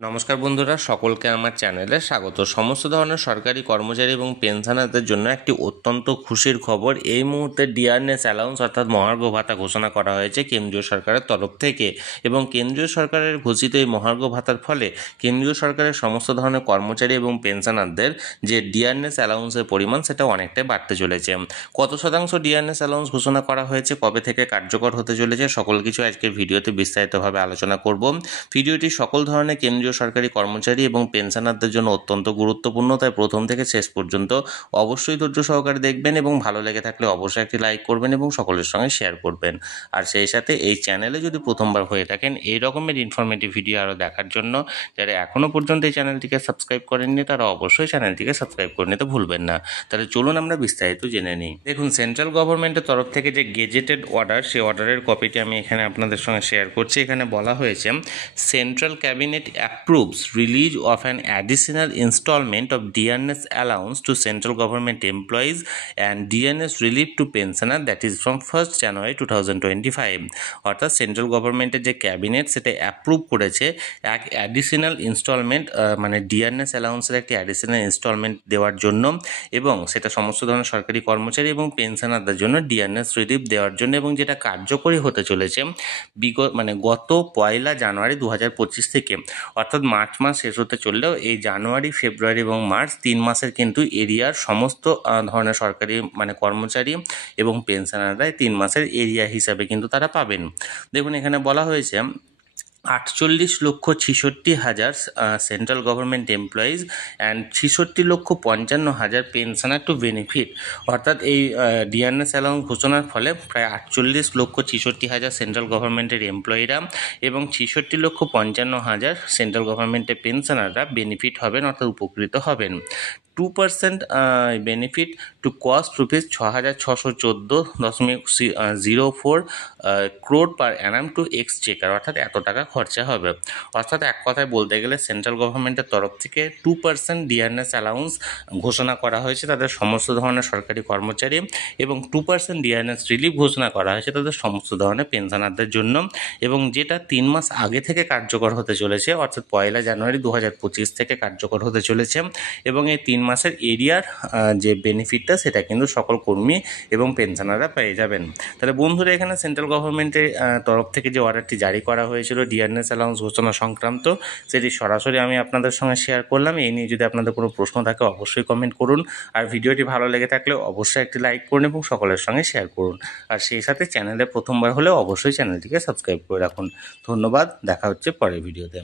নমস্কার বন্ধুরা, সকলকে আমার চ্যানেলে স্বাগত। সমস্ত ধরনের সরকারি কর্মচারী এবং পেনশনারদের জন্য একটি অত্যন্ত খুশির খবর। এই মুহূর্তে ডিয়ারনেস অ্যালাউন্স অর্থাৎ মহার্ঘ ভাতা ঘোষণা করা হয়েছে কেন্দ্রীয় সরকারের তরফ থেকে, এবং কেন্দ্রীয় সরকারের ঘোষিত এই মহার্ঘ ভাতার ফলে কেন্দ্রীয় সরকারের সমস্ত ধরনের কর্মচারী এবং পেনশনারদের যে ডিয়ারনেস অ্যালাউন্সের পরিমাণ সেটা অনেকটাই বাড়তে চলেছে। কত শতাংশ ডিয়ারনেস অ্যালাউন্স ঘোষণা করা হয়েছে, কবে থেকে কার্যকর হতে চলেছে, সকল কিছু আজকের ভিডিওতে বিস্তারিতভাবে আলোচনা করব। ভিডিওটি সকল ধরনের কেন্দ্রীয় সরকারি কর্মচারী এবং পেনশনারদের জন্য অত্যন্ত গুরুত্বপূর্ণ, তাই প্রথম থেকে শেষ পর্যন্ত অবশ্যই ধৈর্য সহকারে দেখবেন এবং ভালো লেগে থাকলে অবশ্যই একটি লাইক করবেন এবং সকলের সঙ্গে শেয়ার করবেন। আর সেই সাথে এই চ্যানেলে যদি প্রথমবার হয়ে থাকেন এই রকমের ইনফরমেটিভ ভিডিও আরও দেখার জন্য যারা এখনও পর্যন্ত এই চ্যানেলটিকে সাবস্ক্রাইব করেননি তারা অবশ্যই চ্যানেলটিকে সাবস্ক্রাইব করে নিতে ভুলবেন না। তাহলে চলুন আমরা বিস্তারিত জেনে নিই। দেখুন, সেন্ট্রাল গভর্নমেন্টের তরফ থেকে যে গেজেটেড অর্ডার, সেই অর্ডারের কপিটি আমি এখানে আপনাদের সঙ্গে শেয়ার করছি। এখানে বলা হয়েছে, central cabinet approves release of an additional installment of dearness allowance to central government employees and dearness relief to pensioner, that is from 1st January 2025। অর্থাৎ সেন্ট্রাল গভর্নমেন্টের যে ক্যাবিনেট সেটা অ্যাপ্রুভ করেছে এক অ্যাডিশনাল ইনস্টলমেন্ট, মানে ডিয়ারনেস অ্যালাউন্সের একটি additional instalment দেওয়ার জন্য, এবং সেটা সমস্ত ধরনের সরকারি কর্মচারী এবং পেনশনারদের জন্য ডিয়ারনেস রিলিফ দেওয়ার জন্য, এবং যেটা কার্যকরী হতে চলেছে গত 1 জানুয়ারি 2025 থেকে। অর্থাৎ মার্চ মাস শেষ হতে চললেও এই জানুয়ারি, ফেব্রুয়ারি এবং মার্চ 3 মাসের কিন্তু এরিয়ার সমস্ত ধরনের সরকারি কর্মচারী এবং পেনশনাররা 3 মাসের এরিয়া হিসাবে কিন্তু তারা পাবেন। দেখুন, এখানে বলা হয়েছে 48,66,000 central government employees and 66,55,000 pensioner to benefit. অর্থাৎ এই ডিয়ারনেস অ্যালাউন্স ঘোষণার ফলে প্রায় 48,66,000 সেন্ট্রাল গভর্নমেন্টের এমপ্লয়িরা এবং 66,55,000 সেন্ট্রাল গভর্নমেন্টের পেনশনাররা বেনিফিট হবেন, অর্থাৎ উপকৃত হবেন। 2% benefit to cost rupees 6,614.04 crore per annum to exchequer. অর্থাৎ এত টাকা খরচা হবে। অর্থাৎ এক কথায় বলতে গেলে সেন্ট্রাল গভর্নমেন্টের তরফ থেকে 2% ডিয়ারনেস অ্যালাউন্স ঘোষণা করা হয়েছে তাদের সমস্ত ধরনের সরকারি কর্মচারী, এবং 2% ডিয়ারনেস রিলিফ ঘোষণা করা হয়েছে তাদের সমস্ত ধরনের পেনশনারদের জন্য, এবং যেটা 3 মাস আগে থেকে কার্যকর হতে চলেছে, অর্থাৎ 1 জানুয়ারি 2025 থেকে কার্যকর হতে চলেছে। এবং এই 3 মাসের এরিয়ার যে বেনিফিটটা সেটা কিন্তু সকল কর্মী এবং পেনশনাররা পেয়ে যাবেন। তাহলে বন্ধুরা, এখানে সেন্ট্রাল গভর্নমেন্টের তরফ থেকে যে অর্ডারটি জারি করা হয়েছিল ডিয়ারনেস অ্যালাউন্স ঘোষণা সংক্রান্ত, সেটি সরাসরি আমি আপনাদের সঙ্গে শেয়ার করলাম। এই নিয়ে যদি আপনাদের কোনো প্রশ্ন থাকে অবশ্যই কমেন্ট করুন, আর ভিডিওটি ভালো লেগে থাকলে অবশ্যই একটি লাইক করুন এবং সকলের সঙ্গে শেয়ার করুন। আর সেই সাথে চ্যানেলে প্রথমবার হলে অবশ্যই চ্যানেলটিকে সাবস্ক্রাইব করে রাখুন। ধন্যবাদ, দেখা হচ্ছে পরের ভিডিওতে।